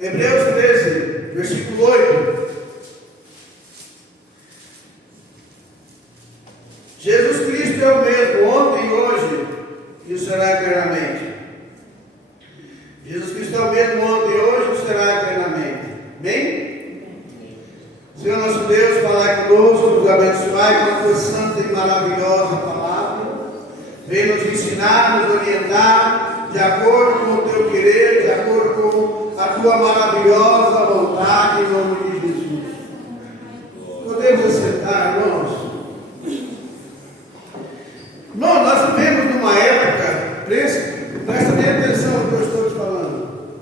Hebreus 13, versículo 8. Jesus Cristo é o mesmo, ontem e hoje, e o será eternamente. Jesus Cristo é o mesmo ontem e hoje, e o será eternamente. Bem? Senhor nosso Deus, falai conosco, nos abençoai com a tua santa e maravilhosa palavra. Vem nos ensinar, nos orientar, de acordo com o teu querer, de acordo com a tua maravilhosa vontade, em nome de Jesus. Podemos sentar, irmãos? Não, nós vivemos numa época, presta bem atenção no que eu estou te falando.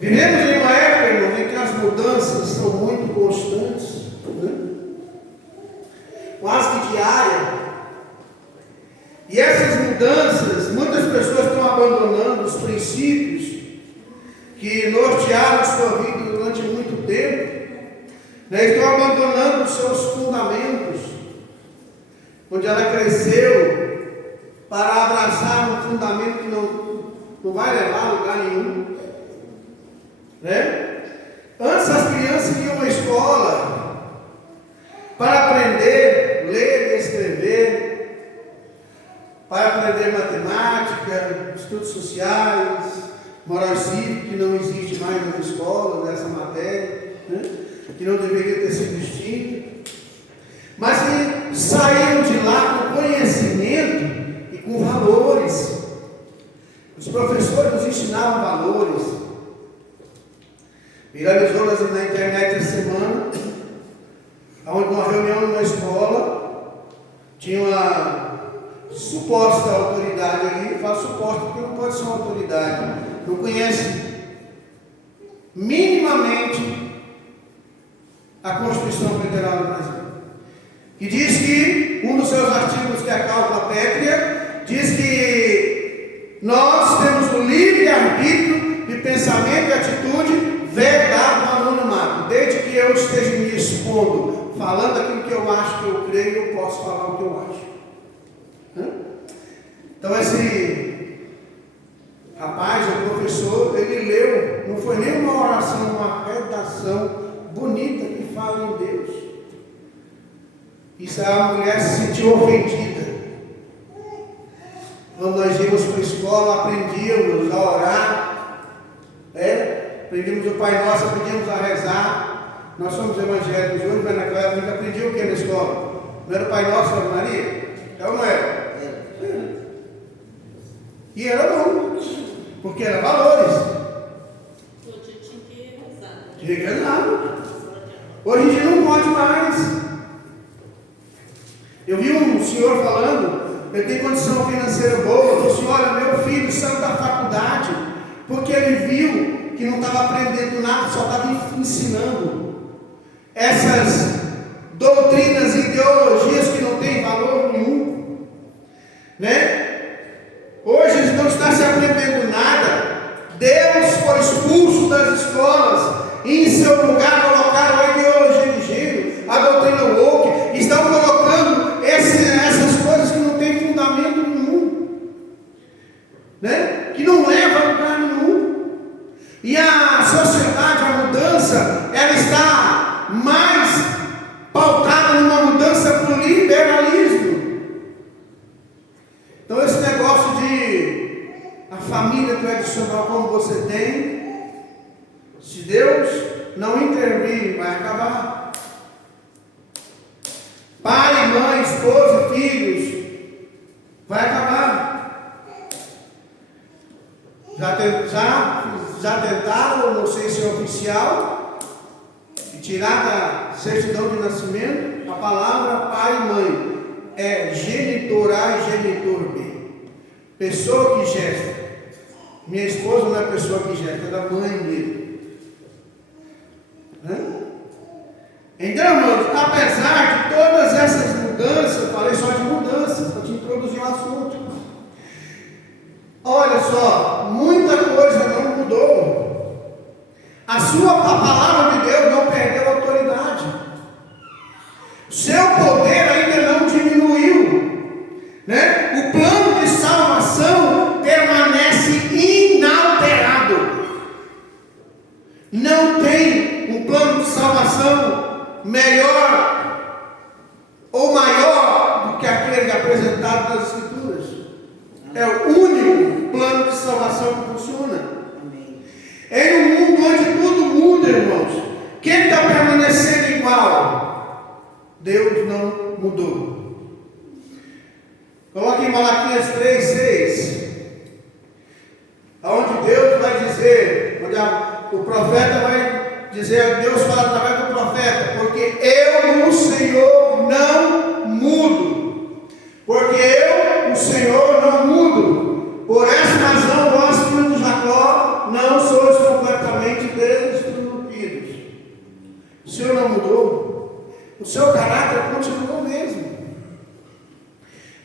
Vivemos em uma época, irmão, em que as mudanças são muito constantes, né? Quase que diária. E essas mudanças, muitas pessoas estão abandonando os princípios que nortearam sua vida durante muito tempo, né? Estão abandonando os seus fundamentos, onde ela cresceu, para abraçar um fundamento que não vai levar a lugar nenhum, né? Antes as crianças iam à escola para aprender, ler e escrever, para aprender matemática, estudos sociais, moral cívica, que não existe mais na escola, nessa matéria, né? Que não deveria ter sido extinta. Mas que saíram de lá com conhecimento e com valores. Os professores nos ensinavam valores. Viralizou na internet essa semana, onde uma reunião numa escola, tinha uma suposta autoridade ali, fala suposta porque não pode ser uma autoridade, não conhece minimamente a Constituição Federal do Brasil. Que diz que, um dos seus artigos, que é a cláusula pétrea, diz que nós temos o livre arbítrio de pensamento e atitude vedado no anonimato. Desde que eu esteja me expondo, falando aquilo que eu acho, que eu creio, eu posso falar o que eu acho. Então esse rapaz, o professor, ele leu, não foi nem uma oração, uma redação bonita que fala em Deus. Isso, a mulher se sentiu ofendida. Quando nós íamos para a escola, aprendíamos a orar, aprendíamos o Pai Nosso, aprendíamos a rezar. Nós somos evangélicos hoje, mas naquela época a gente aprendia o que na escola? Não era o Pai Nosso, era Maria? Então não era. E era bom, porque era valores. Tinha que rezar. Hoje a gente não pode mais. Eu vi um senhor falando, ele tem condição financeira boa, falou assim: olha, meu filho saiu da faculdade, porque ele viu que não estava aprendendo nada, só estava ensinando essas doutrinas e ideologias que não têm valor nenhum, né? Hoje eles não estão se aprendendo nada. Deus foi expulso das escolas e em seu lugar colocaram a ideologia de gênero, a doutrina woke, estão colocando essas coisas que não têm fundamento nenhum, né? Que não leva a lugar nenhum. E a sociedade, a mudança, ela está mais pautada numa mudança para o liberalismo. Então esse negócio de a família tradicional como você tem, se Deus não intervir, vai acabar. Pai, mãe, esposa, filhos, vai acabar. Já tentaram, não sei se é oficial, tirar da certidão de nascimento a palavra pai e mãe. É genitor A e genitor B. Pessoa que gesta. Minha esposa não é pessoa que gesta, é da mãe dele. Então, irmãos, apesar de todas essas mudanças, eu falei só de mudanças, para te introduzir o assunto. Olha só, muita coisa não mudou. A palavra de Deus não perdeu autoridade. Seu poder ainda não diminuiu, né? O plano de salvação permanece inalterado. Não tem um plano de salvação melhor ou maior do que aquele apresentado nas Escrituras. É o único plano de salvação que funciona. Em um mundo onde tudo muda, irmãos, quem está permanecendo igual? Deus não mudou. Coloque em Malaquias 3:6, onde Deus vai dizer, onde o profeta vai dizer, Deus fala através do profeta, porque eu, o Senhor, não mudo. Porque eu, o Senhor, não mudo. Por essa razão, vós, filhos de Jacó, não sois completamente destruídos. O Senhor não mudou. O seu caráter continua o mesmo.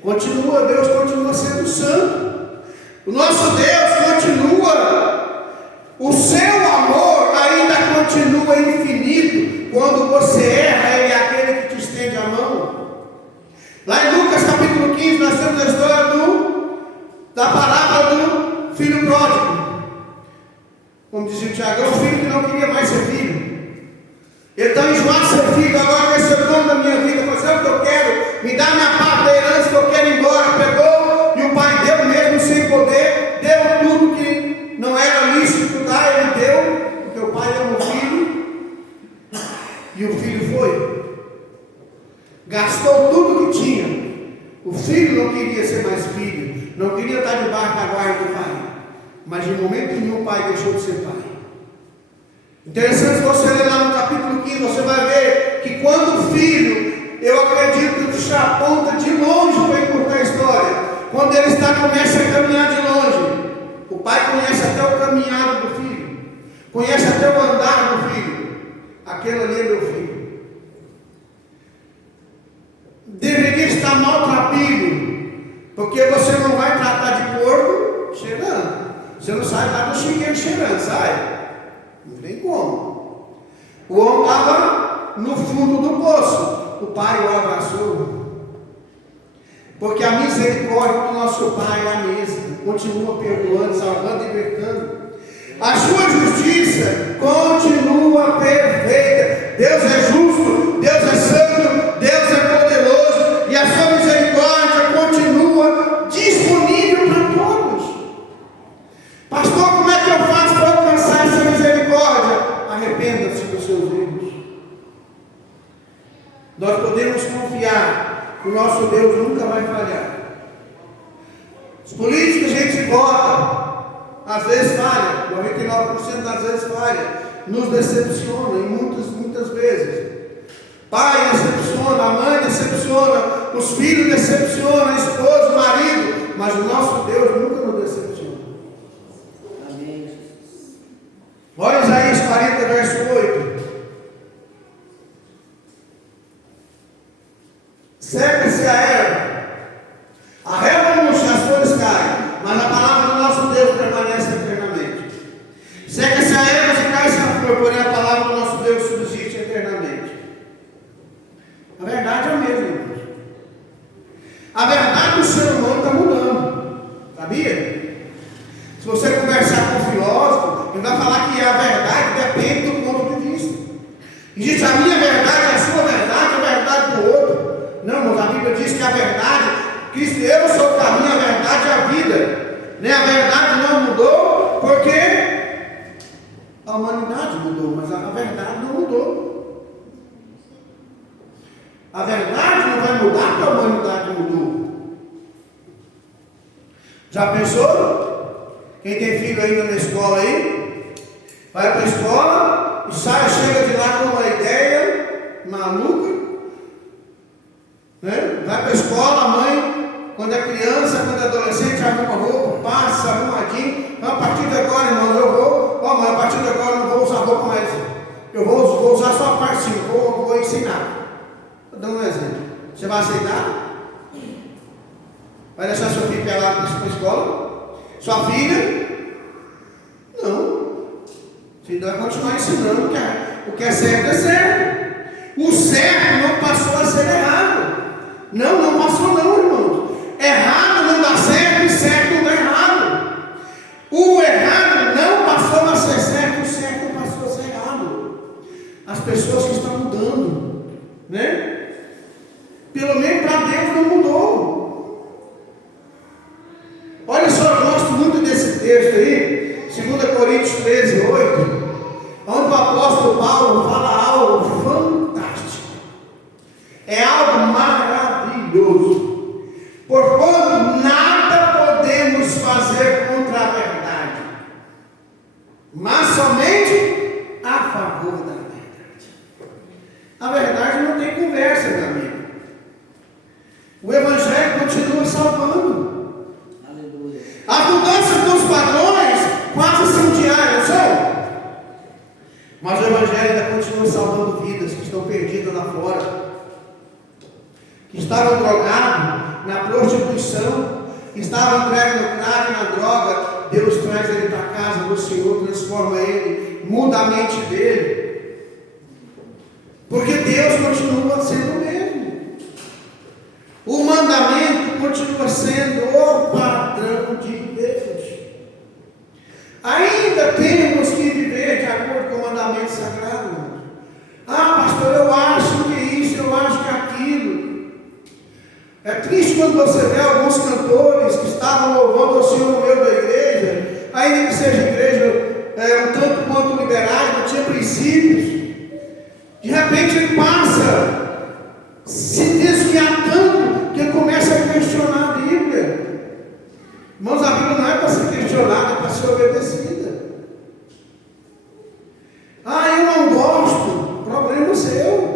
Continua, Deus continua sendo santo. O nosso Deus continua. O seu amor ainda continua infinito. Quando você erra, Ele é aquele que te estende a mão. Lá em Lucas capítulo 15, nós temos a história da parábola do filho pródigo. Como dizia o Tiago, é um filho que não queria mais ser filho. Ele está enjoado de ser filho, agora quer ser dono da minha vida, fazer o que eu quero, me dá minha parte da herança que eu quero ir embora. Pegou e o pai deu mesmo sem poder, deu tudo que não era lícito dar, ele deu, porque o pai ama o filho, e o filho foi. Gastou tudo que tinha. O filho não queria ser mais filho, não queria estar debaixo da guarda do pai, mas em momento nenhum o pai deixou de ser pai. Interessante, você ler lá no capítulo 15, você vai ver que quando o filho, eu acredito que já aponta de longe para encurtar a história, quando ele começa a caminhar de longe, o pai conhece até o caminhado do filho, conhece até o andar do filho. Aquele ali é meu filho. Deveria estar maltrapilho, porque você não vai tratar de porco cheirando. Você não sai lá do chiqueiro cheirando, sai? Não tem como. O homem estava no fundo do poço. O pai o abraçou. Porque a misericórdia do nosso Pai é a mesma. Continua perdoando, salvando e libertando. A sua justiça continua perfeita. Deus é justo, Deus é santo, Deus é poderoso. E a sua misericórdia continua disponível para todos. Pastor, como é que eu faço para alcançar essa misericórdia? Arrependa-se dos seus erros. Nós podemos confiar que o nosso Deus nunca vai falhar. Os políticos a gente vota, às vezes falha, 99% das vezes falha, nos decepciona, e muitas vezes. Pai decepciona, a mãe decepciona, os filhos decepcionam, a esposa, o marido, mas o nosso Deus nunca nos decepciona. Amém. Olha Isaías 40, verso 8. Seca-se a relva murcha, as flores caem, mas a palavra do nosso Deus permanece eternamente. Seca-se a erva e cai-se a flor, porém a palavra do nosso Deus subsiste eternamente. A verdade é a mesma, irmãos. A verdade do ser humano está mudando, sabia? Se você conversar com um filósofo, ele vai falar que a verdade depende do ponto de vista. Existe a minha verdade, a sua verdade, a verdade do outro. Não, irmãos, a Bíblia diz que a verdade, Cristo, eu sou o caminho, a verdade é a vida. Né? A verdade não mudou, porque a humanidade mudou, mas a verdade não mudou. A verdade não vai mudar porque a humanidade mudou. Já pensou? Quem tem filho ainda na escola aí, vai para a escola e chega de lá com uma ideia maluca. Né? Vai para a escola, a mãe, quando é criança, quando é adolescente, arruma roupa, passa arrumadinho. A partir de agora, irmãos, eu vou, mãe, a partir de agora eu não vou usar roupa mais. Eu vou usar só a parte sim, vou ensinar. Estou dando um exemplo. Você vai aceitar? Vai deixar seu filho pelado para a escola? Sua filha? Não. Você ainda vai continuar ensinando que o que é certo é certo. O certo não passou a ser errado. Não passou não, irmãos. Errado não dá certo e certo não dá errado. O errado não passou a ser certo, o certo não passou a ser pessoas que estão mudando, né? Pelo menos para Deus não mudou. Olha só, eu gosto muito desse texto aí, 2 Coríntios 13, 8, onde o apóstolo Paulo fala algo fantástico. É algo maravilhoso. Porquanto nada podemos fazer contra a verdade, mas somente a favor da verdade. A verdade não tem conversa, meu amigo. O Evangelho continua salvando. Aleluia. As mudanças dos padrões quase são diárias, são? Mas o Evangelho ainda continua salvando vidas que estão perdidas lá fora, que estavam drogados na prostituição, que estavam entregues no crack, na droga. Deus traz ele para a casa do Senhor, transforma ele, muda a mente dele, porque Deus continua sendo o mesmo. O mandamento continua sendo o padrão de Deus. Ainda temos que viver de acordo com o mandamento sagrado. Ah, pastor, eu acho que isso, eu acho que aquilo. É triste quando você vê alguns cantores que estavam louvando o Senhor no meio da igreja, ainda que seja igreja um tanto quanto liberais, não tinha princípios. De repente ele passa se desviar tanto que ele começa a questionar a Bíblia. Irmãos, a Bíblia não é para ser questionada, é para ser obedecida. Ah, eu não gosto, problema seu.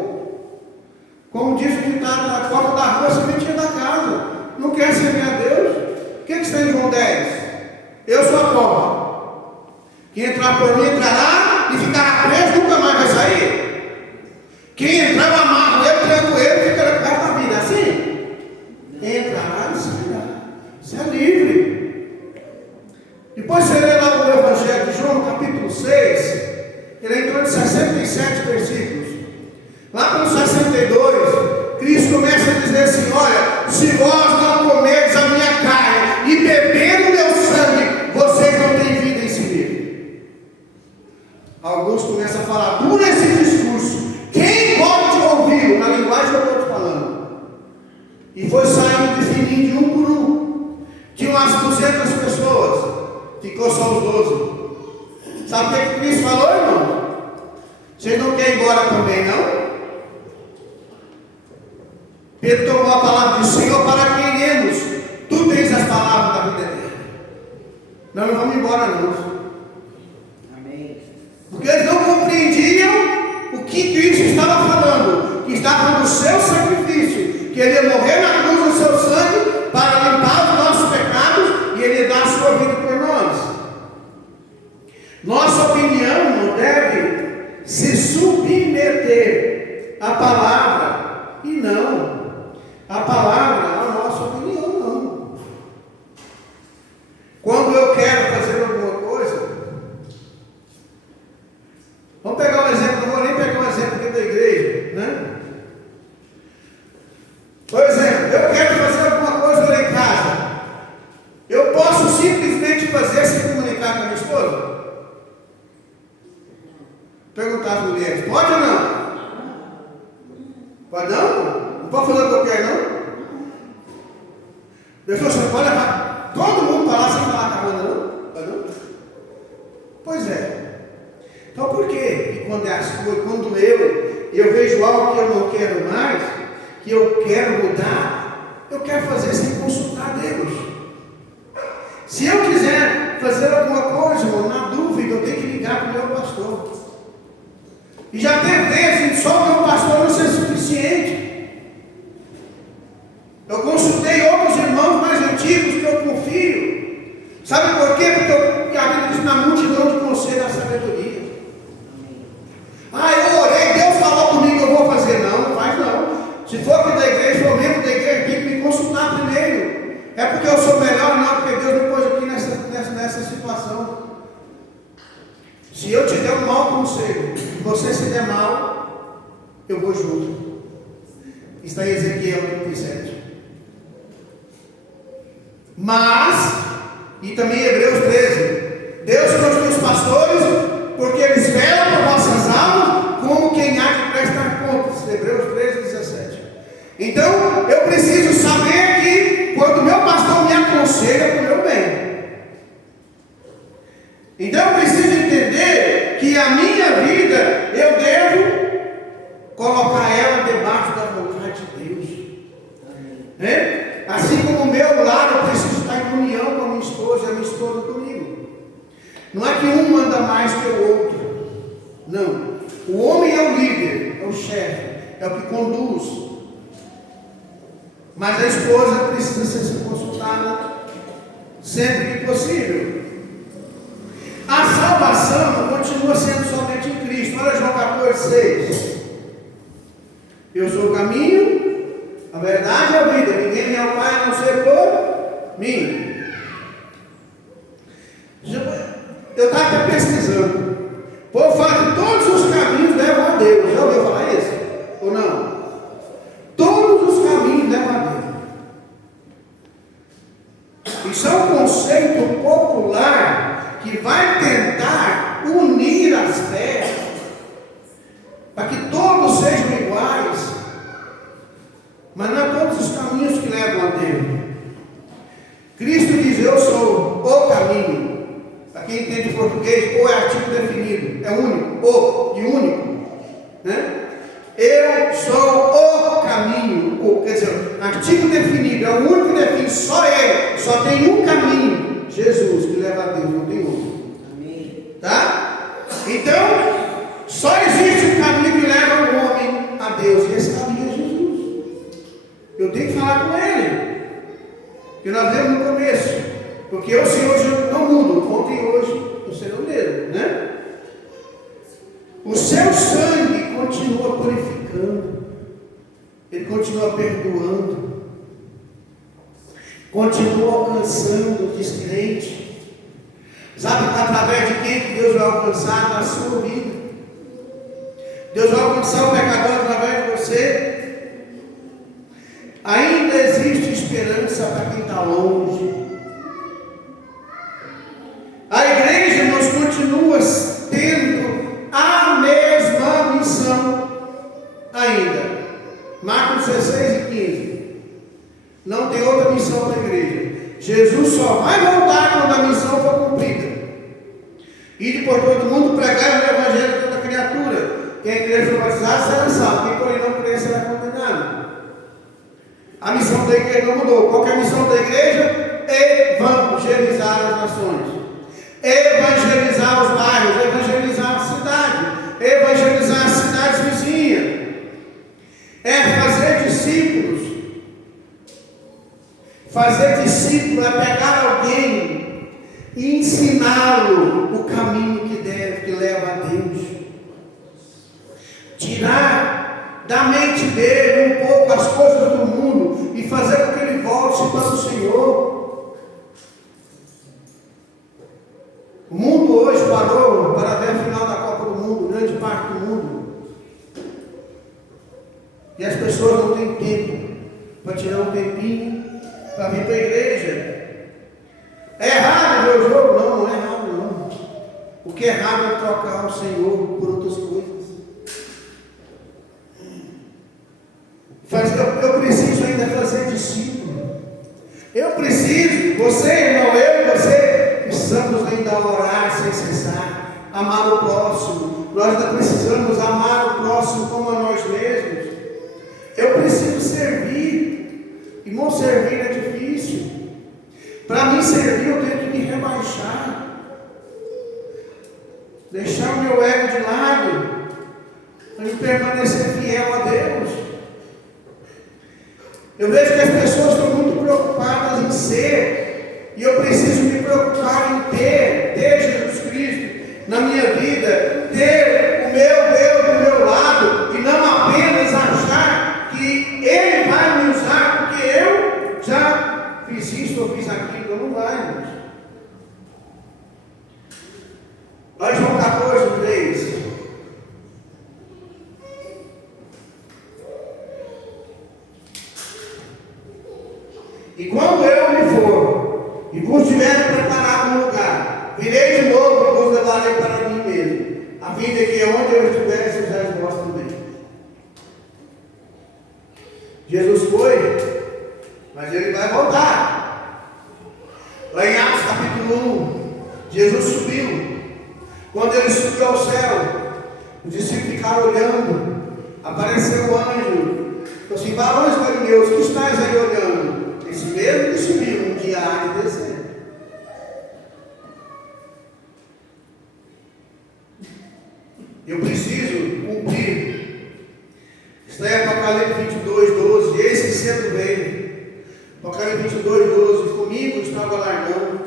Como diz o ditado, na porta da rua, sementinha da casa. Não quer servir a Deus? O que está em João 10? Eu sou a porta. Quem entrar por mim entrará e ficará preso, nunca mais vai sair. Quem entrar, eu amarro ele, tranco ele, fica perto da vida. Assim? Entrará e sairá. Você é livre. Depois você lê lá o Evangelho de João, capítulo 6, ele entrou de 67 versículos. Lá pelo 62, Cristo começa a dizer assim: olha, se vós não comerdes a minha carne e beber o meu sangue, vocês não têm vida em si mesmo. Alguns começam a falar por esse discurso. Quem pode ouvir na linguagem que eu estou te falando? E foi saindo definindo de um por um. Tinha umas 200 pessoas, ficou só os 12. Sabe o que Cristo falou, irmão? Vocês não querem ir embora também, não? Pedro tomou a palavra do Senhor: para quem iremos? Tu tens as palavras da vida eterna. Nós não vamos embora, não. Amém. Porque eles não compreendiam o que Cristo estava falando, que estava no seu sacrifício, que ele ia morrer na cruz no seu sangue para limpar os nossos pecados e ele ia dar a sua vida por nós. Nossa opinião não deve se submeter à palavra, e não a palavra a nossa opinião, não. Quando eu quero fazer alguma coisa, vamos pegar um exemplo, não vou nem pegar um exemplo aqui da igreja, né? Por exemplo, eu quero fazer alguma coisa lá em casa, eu posso simplesmente fazer sem comunicar com a minha esposa? Perguntar às mulheres, pode ou não? Pode não? Não pode fazer o que eu quero, não? Deixa você pode levar todo mundo para lá sem falar com a banda, não? Pode não? Pois é. Então por que quando é as coisas, quando eu vejo algo que eu não quero mais, que eu quero mudar, eu quero fazer sem consultar Deus? Se eu quiser fazer alguma coisa, irmão, na dúvida, eu tenho que ligar para o meu pastor. E já teve vezes, só o meu pastor não ser suficiente. Eu consultei outros irmãos mais antigos que eu confio. Sabe por quê? Porque a Bíblia diz: na multidão de conselho a sabedoria. Ah, eu orei, Deus falou comigo, eu vou fazer. Não, não faz não. Se for aqui da igreja, for membro da igreja, tem que me consultar primeiro. É porque eu sou melhor? Não, porque Deus me pôs aqui nessa situação. Se eu te der um mau conselho, e você se der mal, eu vou junto. Está em Ezequiel 37. Mas, e também em Hebreus 13, Deus constitui os pastores, porque eles velam por vossas almas, como quem vida, eu devo colocar ela debaixo da vontade de Deus. Né? Assim como o meu lar, eu preciso estar em união com a minha esposa e a minha esposa comigo. Não é que um manda mais que o outro. Não. O homem é o líder, é o chefe, é o que conduz. Mas a esposa precisa ser consultada sempre que possível. A salvação continua sendo somente em Cristo. Olha João 14,6. Eu sou o caminho, a verdade e a vida. Ninguém vem ao Pai a não ser por mim. Eu estava até pesquisando. O povo fala que todos os caminhos levam a Deus. Já ouviu falar isso? Ou não? Todos os caminhos levam a Deus. Isso é um conceito popular que vai tentar unir as fés para que todos sejam iguais. Mas não é todos os caminhos que levam a Deus. Cristo diz: eu sou o caminho. Para quem entende português, o é artigo definido, é único, o e único, né? Eu sou o caminho, quer dizer, artigo definido, é o único que define, só ele, só tem um caminho, Jesus, que leva a Deus, não tem outro. Amém. Tá? Então, só existe um caminho que leva o homem a Deus, e esse caminho é Jesus. Eu tenho que falar com ele, que nós vemos no começo, porque eu, Senhor, não mudo, ontem e hoje, eu serei o mesmo, né? O seu sangue continua purificando, ele continua perdoando, continua alcançando o descrente. Sabe através de quem que Deus vai alcançar na sua vida? Deus vai alcançar o pecador através de você. Ainda existe esperança para quem está longe. A igreja nos continua tendo a mesma missão ainda. Marcos 16 e 15. Não tem outra missão da igreja. Jesus só vai voltar quando a missão for cumprida. Ir por todo mundo, pregar o evangelho a toda criatura. Quem crer for batizado será salvo. Quem porém não crer será condenado. A missão da igreja não mudou. Qual que é a missão da igreja? Evangelizar as nações. Evangelizar os bairros, evangelizar a cidade, evangelizar as cidades vizinhas, é fazer discípulos. Fazer discípulo é pegar alguém e ensiná-lo o caminho que leva a Deus. Tirar da mente dele um pouco as coisas do mundo e fazer com que ele volte para o Senhor. O mundo hoje parou para ver a final da Copa do Mundo, grande parte do mundo. E as pessoas não têm tempo para tirar um tempinho para vir para a igreja. É errado ver o jogo? Não, não é errado não. O que é errado é trocar o Senhor por outras coisas. Eu preciso ainda fazer discípulo. Eu preciso, você irmão, eu e você, precisamos ainda orar sem cessar, amar o próximo. Nós ainda precisamos amar o próximo como a nós mesmos. Eu preciso servir. Irmão, servir é difícil. Para mim servir eu tenho que me rebaixar. Deixar o meu ego de lado. Para eu permanecer fiel a Deus. Eu vejo que as pessoas estão muito preocupadas em ser. E eu preciso me preocupar em ter Jesus Cristo na minha vida. Ter o meu Deus do meu lado. E não apenas achar que Ele vai me usar porque eu já fiz isso ou fiz aquilo. Não vai, irmãos. Olha João 14, 3. E quando eu me for e vos tiver preparado um lugar, virei de novo e vos levarei para mim mesmo, a fim de que onde eu estiver, sejais vós também. Jesus foi, mas ele vai voltar. Lá em Atos capítulo 1, Jesus subiu. Quando ele subiu ao céu, Os discípulos ficaram olhando. Apareceu o anjo. Falou assim: varões galileus, que estáis aí olhando? Esse mesmo que subiu, um dia há de descer. Eu preciso cumprir. Está em Apocalipse 22, 12. Eis que cedo veio. Apocalipse 22, 12. Comigo está o galardão,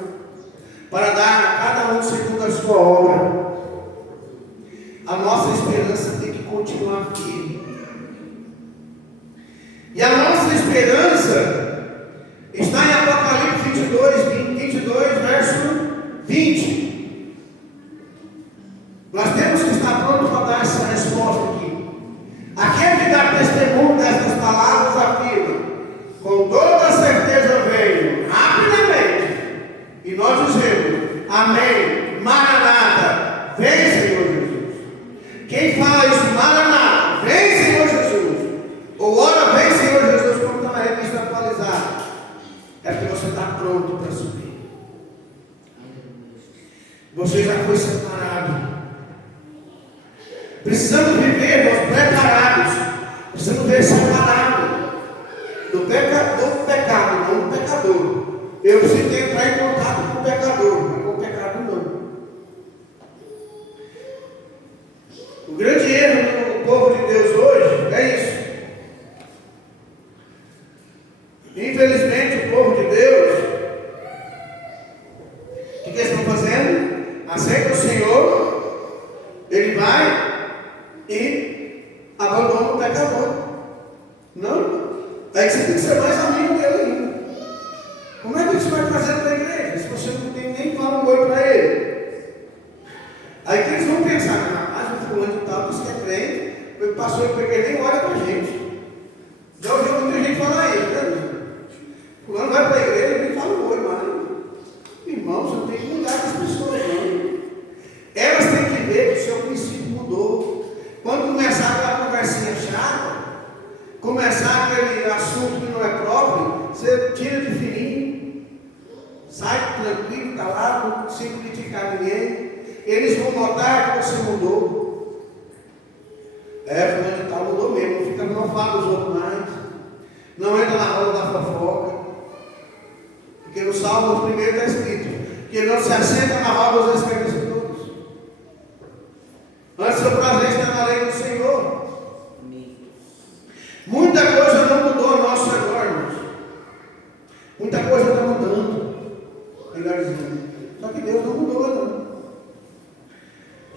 para dar a cada um segundo a sua obra. A nossa esperança tem que continuar firme. E a nossa esperança está em Apocalipse 22, verso 20. Nós temos que estar prontos para dar essa resposta aqui. Aquele que dá testemunho destas palavras afirma: com toda certeza venho rapidamente. E nós dizemos: amém, Maranata, vem, Senhor Jesus. Quem fala isso, Maranata, vem, Senhor Jesus, ou ora vem, Senhor Jesus, como está na revista atualizada, é porque você está pronto para subir. Você já foi separado. Precisamos viver, nós preparados. Precisamos ver separado do pecado, não do pecador. Eu preciso entrar em contato com o pecador, mas com o pecado não. O grande erro do povo de Deus hoje é isso. Infelizmente, o povo de Deus, o que eles estão fazendo? Aceita o Senhor, ele vai e abandona o pecador. Não? Aí você tem que ser mais amigo dele ainda. Como é que você vai fazer para a igreja se você não tem nem falar um oi para ele? Aí que eles vão pensar: rapaz, o fulano de tal disse que é crente, passou e porque nem olha para a gente. Já ouviu muita gente falar isso, né? Fulano vai para a igreja e nem fala um oi, mas irmão, você não tem que mudar com as pessoas, não. Elas têm que ver que o seu princípio mudou. Quando começar aquela conversinha chata, começar aquele assunto que não é próprio, você tira de fininho, sai tranquilo, calado, sem criticar ninguém. Eles vão notar que você mudou. Fulano de tal mudou mesmo, não fica, não fala dos outros mais, não entra na roda da fofoca. Porque no Salmo primeiro está escrito que ele não se assenta na roda dos escarnecedores. Antes seu prazer está na lei do Senhor. Muita coisa não mudou a nosso redor, irmãos. Muita coisa está mudando. Melhor dizendo. Só que Deus não mudou, não.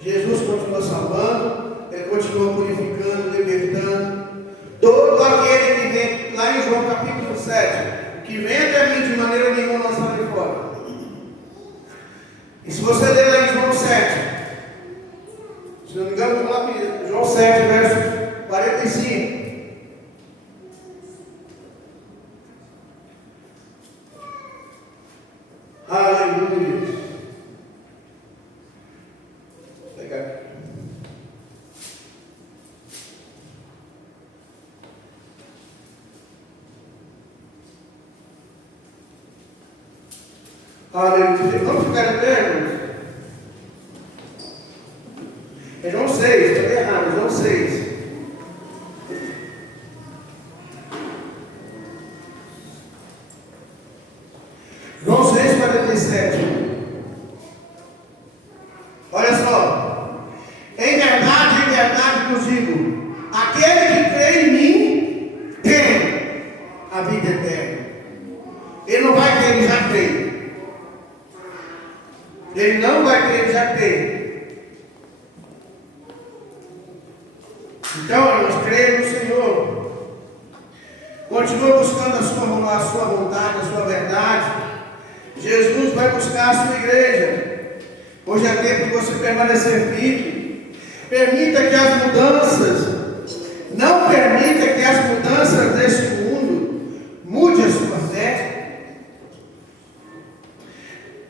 Jesus continua salvando, Ele continua purificando, libertando. Todo aquele que vem, lá em João capítulo 7, que vem até mim de maneira nenhuma lançado de fora. E se você ler lá em João 7, se não me engano, vamos lá, João 7, verso 45. Aleluia. Legal. Aleluia. Vamos ficar eternos? É João 6, está errado, João 6. João 6, 47. Olha só. Em verdade vos digo: aquele que crê em mim tem a vida eterna. Ele não vai ter, ele já tem. Ele não vai ter, ele já tem. Então, nós cremos no Senhor. Continua buscando a sua vontade, a sua verdade. Jesus vai buscar a sua igreja. Hoje é tempo de você permanecer firme. Permita que as mudanças, não permita que as mudanças deste mundo mude a sua fé.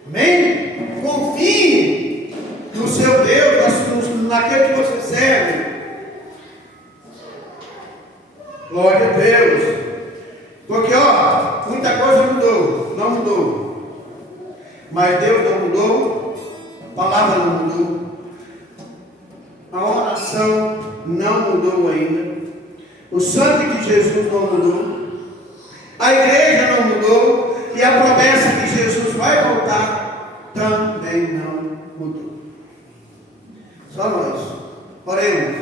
Amém? Confie no seu Deus, naquele que você serve. Glória a Deus. Porque, muita coisa mudou. Não mudou. Mas Deus não mudou. A palavra não mudou. a oração não mudou ainda, o sangue de Jesus não mudou, a igreja não mudou, e a promessa que Jesus vai voltar também não mudou. Só nós. Oremos.